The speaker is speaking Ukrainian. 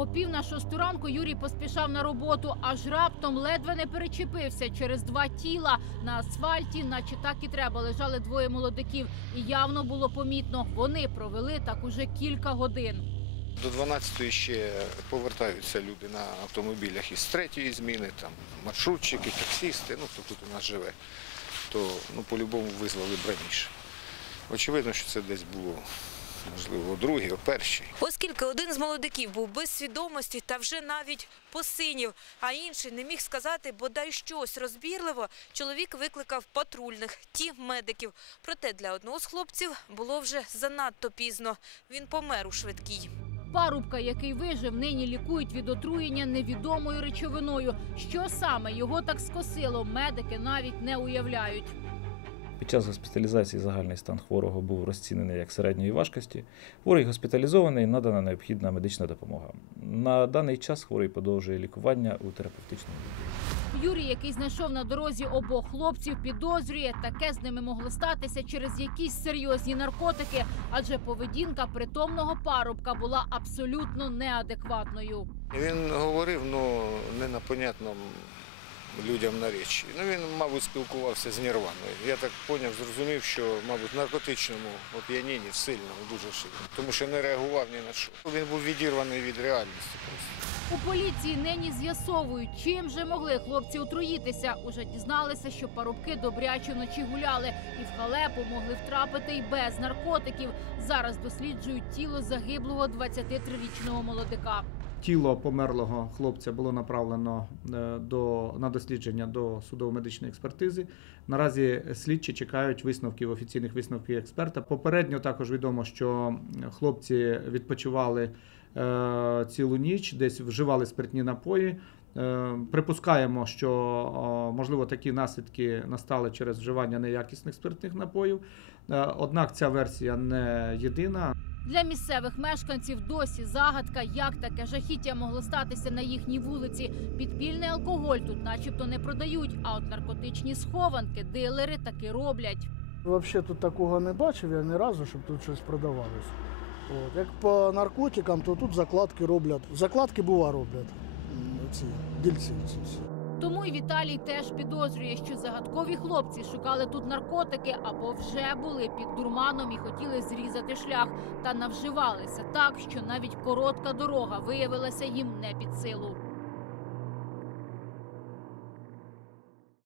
О пів на шосту ранку Юрій поспішав на роботу, аж раптом ледве не перечепився через два тіла на асфальті, наче так і треба. Лежали двоє молодиків, і явно було помітно. Вони провели так уже кілька годин. До 12-ї ще повертаються люди на автомобілях із третьої зміни, там маршрутчики, таксісти, ну хто тут у нас живе, то ну, по-любому визвали б раніше. Очевидно, що це десь було, можливо, о другій, о першій. Оскільки один з молодиків був без свідомості та вже навіть посинів, а інший не міг сказати бодай щось розбірливо, чоловік викликав патрульних, ті медиків. Проте для одного з хлопців було вже занадто пізно. Він помер у швидкій. Парубка, який вижив, нині лікують від отруєння невідомою речовиною. Що саме його так скосило, медики навіть не уявляють. Під час госпіталізації загальний стан хворого був розцінений як середньої важкості. Хворий госпіталізований, надана необхідна медична допомога. На даний час хворий подовжує лікування у терапевтичному відділі. Юрій, який знайшов на дорозі обох хлопців, підозрює, таке з ними могло статися через якісь серйозні наркотики, адже поведінка притомного парубка була абсолютно неадекватною. Він говорив, ну не на понятному людям наречі. Ну він, мабуть, спілкувався з Нірваною. Я так поняв, зрозумів, що, мабуть, наркотичному оп'янінні сильному, дуже сильно. Тому що не реагував ні на що. Він був відірваний від реальності просто. У поліції нині з'ясовують, чим же могли хлопці отруїтися. Уже дізналися, що парубки добряче вночі гуляли і в халепу могли втрапити й без наркотиків. Зараз досліджують тіло загиблого 23-річного молодика. Тіло померлого хлопця було направлено е, до, на дослідження до судово-медичної експертизи. Наразі слідчі чекають висновків, офіційних висновків експерта. Попередньо також відомо, що хлопці відпочивали е, цілу ніч, десь вживали спиртні напої. Е, Припускаємо, що можливо такі наслідки настали через вживання неякісних спиртних напоїв. Однак ця версія не єдина. Для місцевих мешканців досі загадка, як таке жахіття могло статися на їхній вулиці. Підпільний алкоголь тут, начебто, не продають. А от наркотичні схованки дилери таки роблять. Взагалі тут такого не бачив я ні разу, щоб тут щось продавалось. От. Як по наркотикам, то тут закладки роблять. Закладки бува роблять. Ці дільці. Ці всі. Тому й Віталій теж підозрює, що загадкові хлопці шукали тут наркотики або вже були під дурманом і хотіли зрізати шлях, та навживалися так, що навіть коротка дорога виявилася їм не під силу.